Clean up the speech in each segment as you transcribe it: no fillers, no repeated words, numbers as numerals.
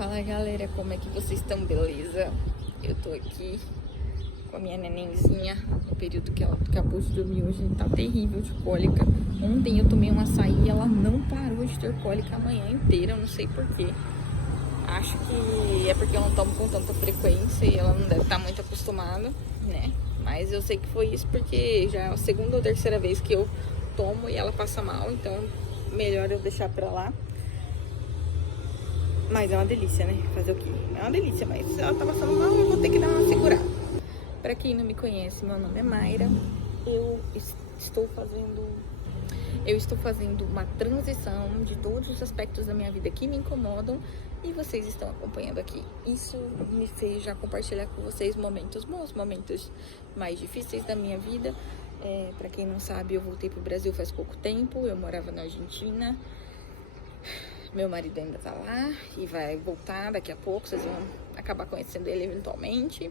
Fala galera, como é que vocês estão? Beleza? Eu tô aqui com a minha nenenzinha no período que ela acabou de dormir hoje. Tá terrível de cólica. Ontem eu tomei um açaí e ela não parou de ter cólica a manhã inteira, eu não sei porquê. Acho que é porque eu não tomo com tanta frequência e ela não deve estar muito acostumada, né? Mas eu sei que foi isso porque já é a segunda ou terceira vez que eu tomo e ela passa mal, então melhor eu deixar pra lá. Mas é uma delícia, né? Fazer o quê? É uma delícia, mas se ela tá passando mal, eu vou ter que dar uma segurada. Pra quem não me conhece, meu nome é Mayra. Eu estou fazendo uma transição de todos os aspectos da minha vida que me incomodam e vocês estão acompanhando aqui. Isso me fez já compartilhar com vocês momentos bons, momentos mais difíceis da minha vida. Pra quem não sabe, eu voltei pro Brasil faz pouco tempo, eu morava na Argentina. Meu marido ainda tá lá e vai voltar daqui a pouco, vocês vão acabar conhecendo ele eventualmente.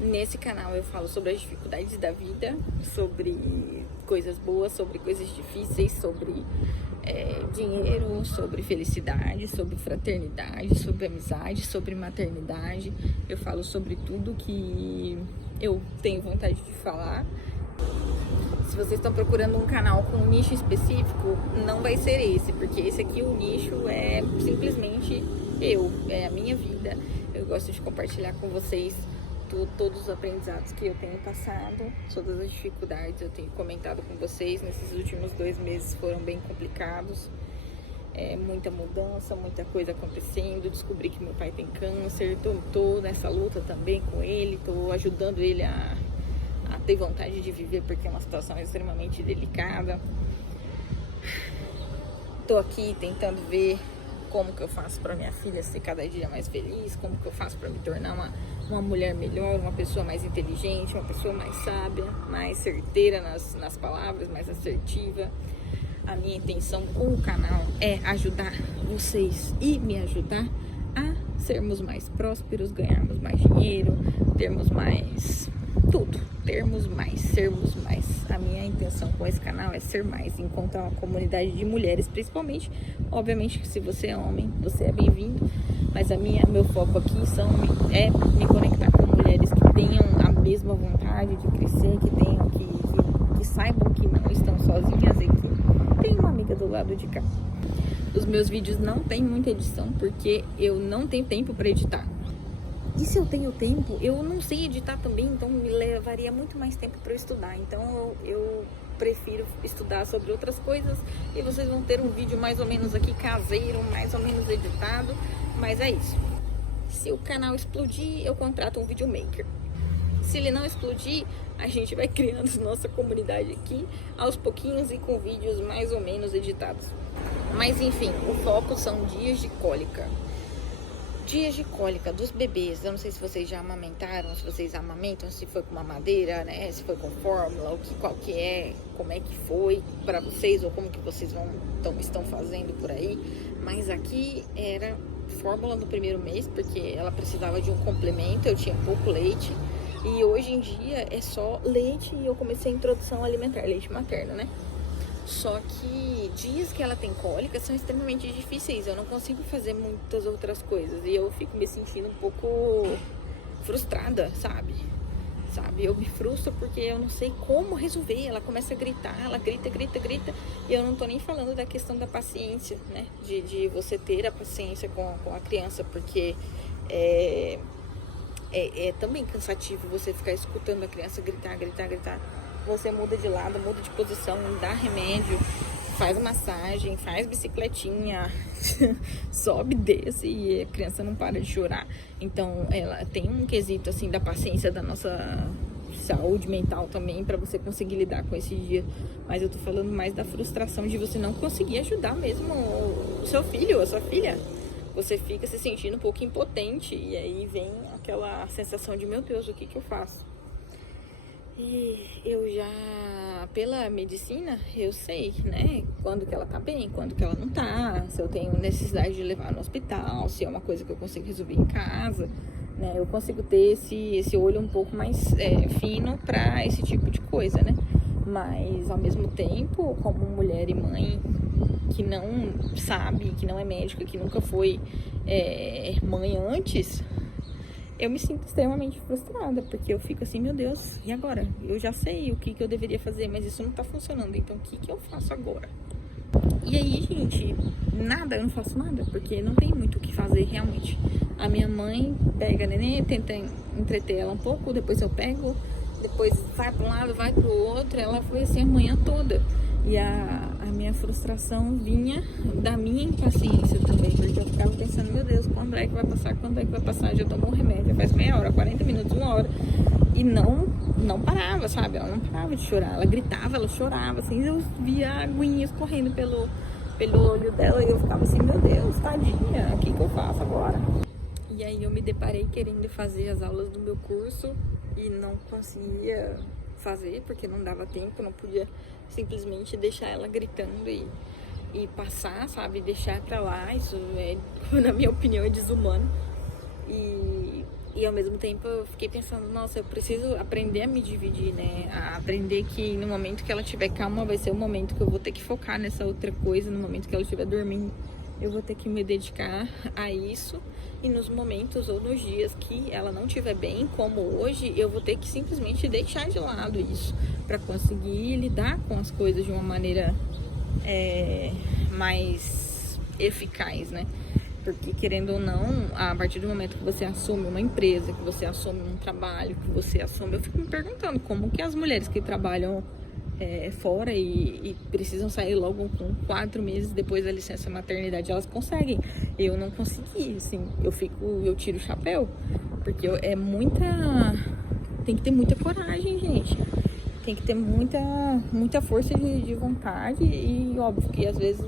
Nesse canal eu falo sobre as dificuldades da vida, sobre coisas boas, sobre coisas difíceis, sobre dinheiro, sobre felicidade, sobre fraternidade, sobre amizade, sobre maternidade. Eu falo sobre tudo que eu tenho vontade de falar. Se vocês estão procurando um canal com um nicho específico, não vai ser esse, porque esse aqui, o nicho, é simplesmente é a minha vida. Eu gosto de compartilhar com vocês todos os aprendizados que eu tenho passado, todas as dificuldades eu tenho comentado com vocês. Nesses últimos 2 meses foram bem complicados, muita mudança, muita coisa acontecendo. Descobri que meu pai tem câncer, tô nessa luta também com ele, tô ajudando ele a ter vontade de viver, porque é uma situação extremamente delicada. Tô aqui tentando ver como que eu faço para minha filha ser cada dia mais feliz, como que eu faço para me tornar uma mulher melhor, uma pessoa mais inteligente, uma pessoa mais sábia, mais certeira nas palavras, mais assertiva. A minha intenção com o canal é ajudar vocês e me ajudar a sermos mais prósperos, ganharmos mais dinheiro, termos mais tudo, sermos mais. A minha intenção com esse canal é ser mais, encontrar uma comunidade de mulheres, principalmente. Obviamente que se você é homem, você é bem-vindo, mas meu foco aqui é me conectar com mulheres que tenham a mesma vontade de crescer, que saibam que não estão sozinhas e que tem uma amiga do lado de cá. Os meus vídeos não tem muita edição, porque eu não tenho tempo para editar. E se eu tenho tempo, eu não sei editar também, então me levaria muito mais tempo para eu estudar. Então eu prefiro estudar sobre outras coisas e vocês vão ter um vídeo mais ou menos aqui caseiro, mais ou menos editado, mas é isso. Se o canal explodir, eu contrato um videomaker. Se ele não explodir, a gente vai criando nossa comunidade aqui aos pouquinhos e com vídeos mais ou menos editados. Mas enfim, o foco são dias de cólica. Dias de cólica dos bebês. Eu não sei se vocês já amamentaram, se vocês amamentam, se foi com mamadeira, né? Se foi com fórmula, qual que é, como é que foi para vocês, ou como que vocês estão fazendo por aí. Mas aqui era fórmula no primeiro mês, porque ela precisava de um complemento, eu tinha pouco leite. E hoje em dia é só leite e eu comecei a introdução alimentar, leite materno, né? Só que dias que ela tem cólica são extremamente difíceis, eu não consigo fazer muitas outras coisas e eu fico me sentindo um pouco frustrada, sabe? Eu me frustro porque eu não sei como resolver. Ela começa a gritar, ela grita e eu não tô nem falando da questão da paciência, né? De você ter a paciência com a criança, porque é também cansativo você ficar escutando a criança gritar. Você muda de lado, muda de posição, dá remédio, faz massagem, faz bicicletinha, sobe, desce e a criança não para de chorar. Então, ela tem um quesito, assim, da paciência da nossa saúde mental também, para você conseguir lidar com esse dia. Mas eu tô falando mais da frustração de você não conseguir ajudar mesmo o seu filho, a sua filha. Você fica se sentindo um pouco impotente e aí vem aquela sensação de, meu Deus, o que eu faço? E eu já, pela medicina, eu sei, né, quando que ela tá bem, quando que ela não tá, se eu tenho necessidade de levar no hospital, se é uma coisa que eu consigo resolver em casa, né, eu consigo ter esse olho um pouco mais fino pra esse tipo de coisa, né, mas ao mesmo tempo, como mulher e mãe, que não sabe, que não é médica, que nunca foi mãe antes, eu me sinto extremamente frustrada, porque eu fico assim, meu Deus, e agora? Eu já sei o que eu deveria fazer, mas isso não tá funcionando, então o que eu faço agora? E aí, gente, nada, eu não faço nada, porque não tem muito o que fazer realmente. A minha mãe pega a neném, tenta entreter ela um pouco, depois eu pego, depois vai para um lado, vai para o outro. Ela foi assim a manhã toda. E a minha frustração vinha da minha impaciência também, porque eu ficava pensando, meu Deus, quando é que vai passar? Quando é que vai passar? Já tomou um remédio, faz meia hora, 40 minutos, 1 hora. E não parava, sabe? Ela não parava de chorar. Ela gritava, ela chorava, assim, eu via aguinhas correndo pelo olho dela e eu ficava assim, meu Deus, tadinha, o que eu faço agora? E aí eu me deparei querendo fazer as aulas do meu curso e não conseguia fazer, porque não dava tempo, não podia simplesmente deixar ela gritando e passar, sabe? Deixar pra lá, isso na minha opinião, é desumano. E ao mesmo tempo eu fiquei pensando, nossa, eu preciso aprender a me dividir, né? A aprender que no momento que ela estiver calma vai ser o momento que eu vou ter que focar nessa outra coisa, no momento que ela estiver dormindo eu vou ter que me dedicar a isso. E nos momentos ou nos dias que ela não estiver bem, como hoje, eu vou ter que simplesmente deixar de lado isso para conseguir lidar com as coisas de uma maneira mais eficaz, né? Porque, querendo ou não, a partir do momento que você assume uma empresa, que você assume um trabalho, que você assume... Eu fico me perguntando como que as mulheres que trabalham fora e precisam sair logo com 4 meses depois da licença maternidade, elas conseguem. Eu não consegui, assim, eu tiro o chapéu, porque tem que ter muita coragem, gente. Tem que ter muita força de vontade e óbvio que às vezes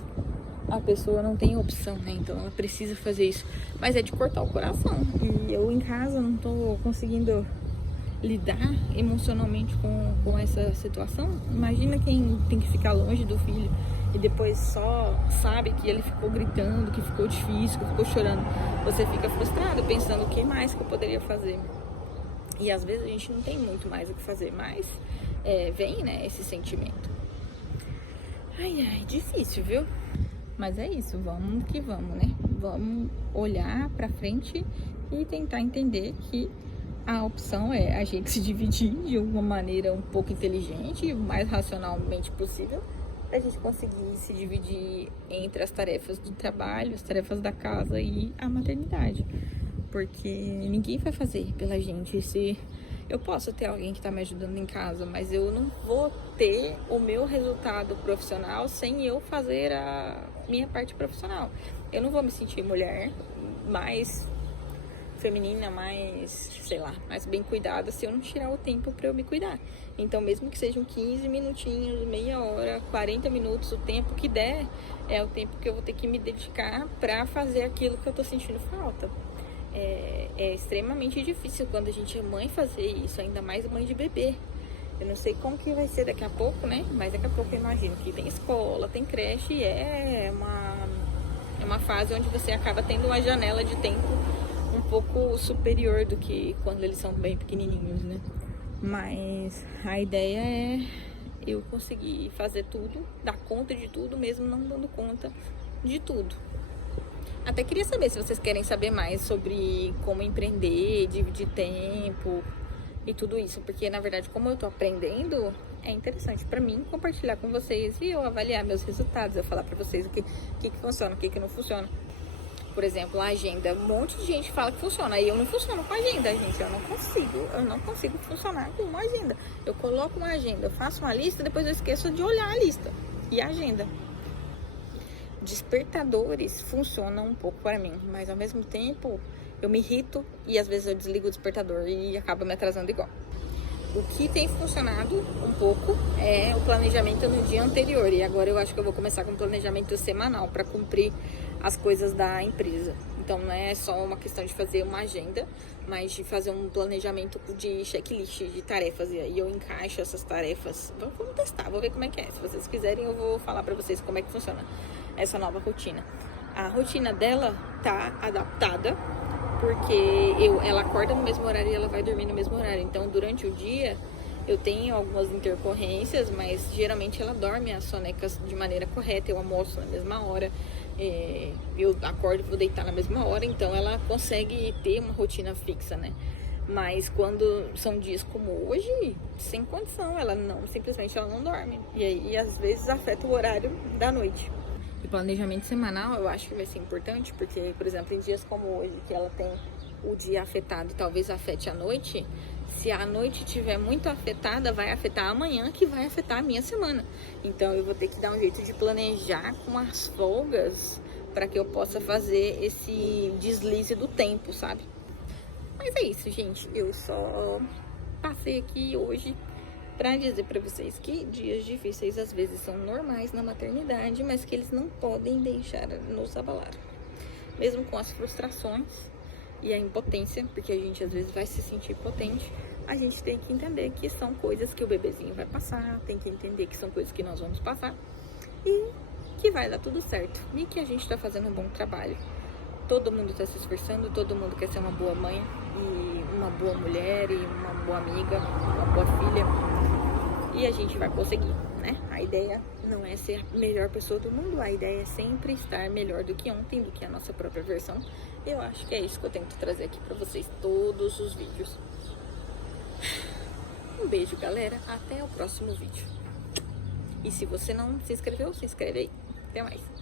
a pessoa não tem opção, né? Então ela precisa fazer isso. Mas é de cortar o coração. E eu em casa não tô conseguindo lidar emocionalmente com essa situação. Imagina quem tem que ficar longe do filho e depois só sabe que ele ficou gritando, que ficou difícil, que ficou chorando. Você fica frustrado pensando o que mais que eu poderia fazer. E às vezes a gente não tem muito mais o que fazer, mas vem, né, esse sentimento. Ai, difícil, viu? Mas é isso, vamos que vamos, né? Vamos olhar pra frente e tentar entender que a opção é a gente se dividir de uma maneira um pouco inteligente, o mais racionalmente possível, pra gente conseguir se dividir entre as tarefas do trabalho, as tarefas da casa e a maternidade. Porque ninguém vai fazer pela gente. Se eu posso ter alguém que tá me ajudando em casa, mas eu não vou ter o meu resultado profissional sem eu fazer a minha parte profissional. Eu não vou me sentir mulher mais feminina, mais, sei lá, mais bem cuidada se eu não tirar o tempo pra eu me cuidar. Então, mesmo que sejam 15 minutinhos, meia hora, 40 minutos, o tempo que der é o tempo que eu vou ter que me dedicar pra fazer aquilo que eu tô sentindo falta. É extremamente difícil quando a gente é mãe fazer isso, ainda mais mãe de bebê. Eu não sei como que vai ser daqui a pouco, né? Mas daqui a pouco eu imagino que tem escola, tem creche e é uma fase onde você acaba tendo uma janela de tempo um pouco superior do que quando eles são bem pequenininhos, né? Mas a ideia é eu conseguir fazer tudo, dar conta de tudo, mesmo não dando conta de tudo. Até queria saber se vocês querem saber mais sobre como empreender, dividir tempo e tudo isso, porque na verdade, como eu tô aprendendo, é interessante pra mim compartilhar com vocês e eu avaliar meus resultados, eu falar pra vocês o que funciona, o que não funciona. Por exemplo, a agenda, um monte de gente fala que funciona, e eu não funciono com agenda, gente, eu não consigo funcionar com uma agenda. Eu coloco uma agenda, eu faço uma lista, depois eu esqueço de olhar a lista e a agenda. Despertadores funcionam um pouco para mim, mas ao mesmo tempo eu me irrito e às vezes eu desligo o despertador e acaba me atrasando igual. O que tem funcionado um pouco é o planejamento no dia anterior, e agora eu acho que eu vou começar com um planejamento semanal para cumprir as coisas da empresa. Então não é só uma questão de fazer uma agenda, mas de fazer um planejamento de checklist de tarefas, e aí eu encaixo essas tarefas. Vamos testar, vou ver como é que é. Se vocês quiserem eu vou falar pra vocês como é que funciona essa nova rotina. A rotina dela tá adaptada, porque ela acorda no mesmo horário e ela vai dormir no mesmo horário. Então durante o dia Eu tenho algumas intercorrências, mas geralmente ela dorme as sonecas de maneira correta. Eu almoço na mesma hora, eu acordo e vou deitar na mesma hora, então ela consegue ter uma rotina fixa, né? Mas quando são dias como hoje, sem condição, simplesmente ela não dorme. E aí, às vezes, afeta o horário da noite. E planejamento semanal eu acho que vai ser importante, porque, por exemplo, em dias como hoje, que ela tem o dia afetado e talvez afete a noite, se a noite estiver muito afetada, vai afetar amanhã, que vai afetar a minha semana. Então eu vou ter que dar um jeito de planejar com as folgas para que eu possa fazer esse deslize do tempo, sabe? Mas é isso, gente. Eu só passei aqui hoje pra dizer pra vocês que dias difíceis às vezes são normais na maternidade, mas que eles não podem deixar nos abalar. Mesmo com as frustrações e a impotência, porque a gente às vezes vai se sentir potente, a gente tem que entender que são coisas que o bebezinho vai passar, tem que entender que são coisas que nós vamos passar e que vai dar tudo certo e que a gente tá fazendo um bom trabalho. Todo mundo tá se esforçando, todo mundo quer ser uma boa mãe e uma boa mulher e uma boa amiga, uma boa filha. E a gente vai conseguir, né? A ideia não é ser a melhor pessoa do mundo, a ideia é sempre estar melhor do que ontem, do que a nossa própria versão. Eu acho que é isso que eu tento trazer aqui pra vocês todos os vídeos. Um beijo, galera. Até o próximo vídeo. E se você não se inscreveu, se inscreve aí. Até mais.